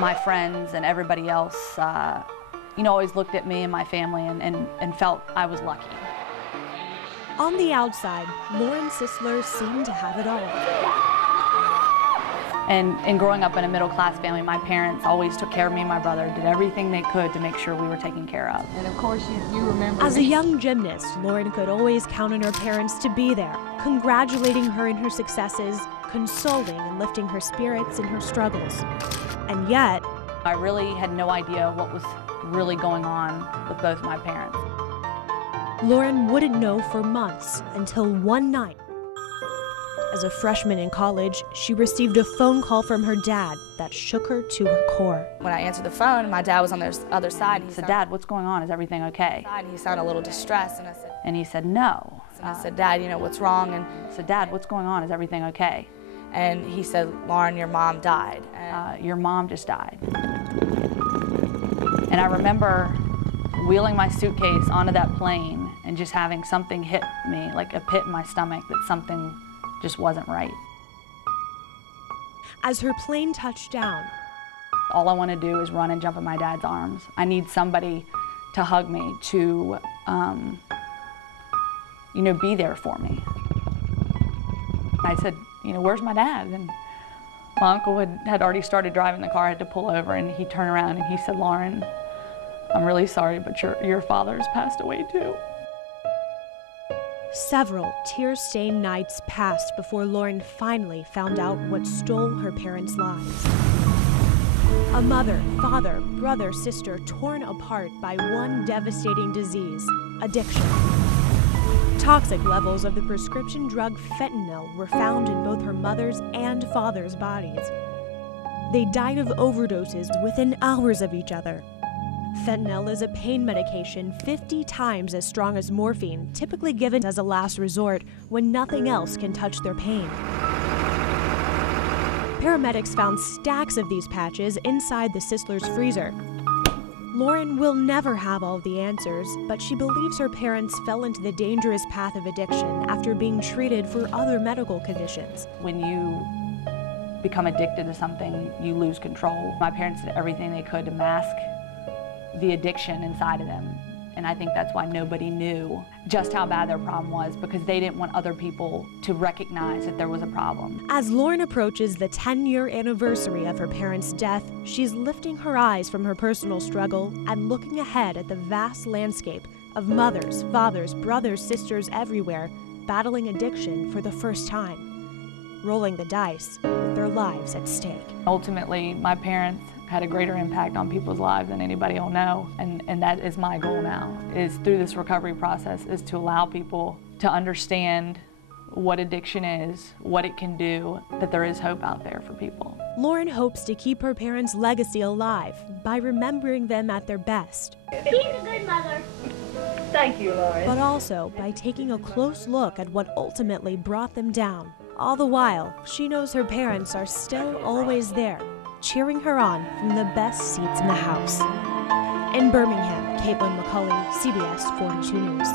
My friends and everybody else, always looked at me and my family and felt I was lucky. On the outside, Lauren Sisler seemed to have it all. And growing up in a middle-class family, my parents always took care of me and my brother, did everything they could to make sure we were taken care of. And of course, you remember As a young gymnast, Lauren could always count on her parents to be there, congratulating her in her successes, consoling and lifting her spirits in her struggles. And yet, I really had no idea what was really going on with both my parents. Lauren wouldn't know for months until one night. As a freshman in college, she received a phone call from her dad that shook her to her core. When I answered the phone, my dad was on the other side. I said, "Dad, what's going on? Is everything okay?" And he sounded a little distressed, and he said, "No." And I said, "Dad, what's wrong?" And I said, "Dad, what's going on? Is everything okay?" And he said, "Lauren, your mom died." Your mom just died. And I remember wheeling my suitcase onto that plane and just having something hit me, like a pit in my stomach, that something just wasn't right. As her plane touched down, all I want to do is run and jump in my dad's arms. I need somebody to hug me, to, be there for me. I said, "Where's my dad?" And my uncle had already started driving the car. I had to pull over, and he turned around and he said, "Lauren, I'm really sorry, but your father's passed away too." Several tear-stained nights passed before Lauren finally found out what stole her parents' lives. A mother, father, brother, sister torn apart by one devastating disease, addiction. Toxic levels of the prescription drug fentanyl were found in both her mother's and father's bodies. They died of overdoses within hours of each other. Fentanyl is a pain medication 50 times as strong as morphine, typically given as a last resort when nothing else can touch their pain. Paramedics found stacks of these patches inside the Sisler's freezer. Lauren will never have all the answers, but she believes her parents fell into the dangerous path of addiction after being treated for other medical conditions. When you become addicted to something, you lose control. My parents did everything they could to mask the addiction inside of them. And I think that's why nobody knew just how bad their problem was, because they didn't want other people to recognize that there was a problem. As Lauren approaches the 10-year anniversary of her parents' death, she's lifting her eyes from her personal struggle and looking ahead at the vast landscape of mothers, fathers, brothers, sisters everywhere battling addiction for the first time, rolling the dice with their lives at stake. Ultimately, my parents had a greater impact on people's lives than anybody will know, and that is my goal now, is through this recovery process, is to allow people to understand what addiction is, what it can do, that there is hope out there for people. Lauren hopes to keep her parents' legacy alive by remembering them at their best. She's a good mother. Thank you, Lauren. But also by taking a close look at what ultimately brought them down. All the while, she knows her parents are still always there, cheering her on from the best seats in the house. In Birmingham, Kaitlin McCulley, CBS 42 News.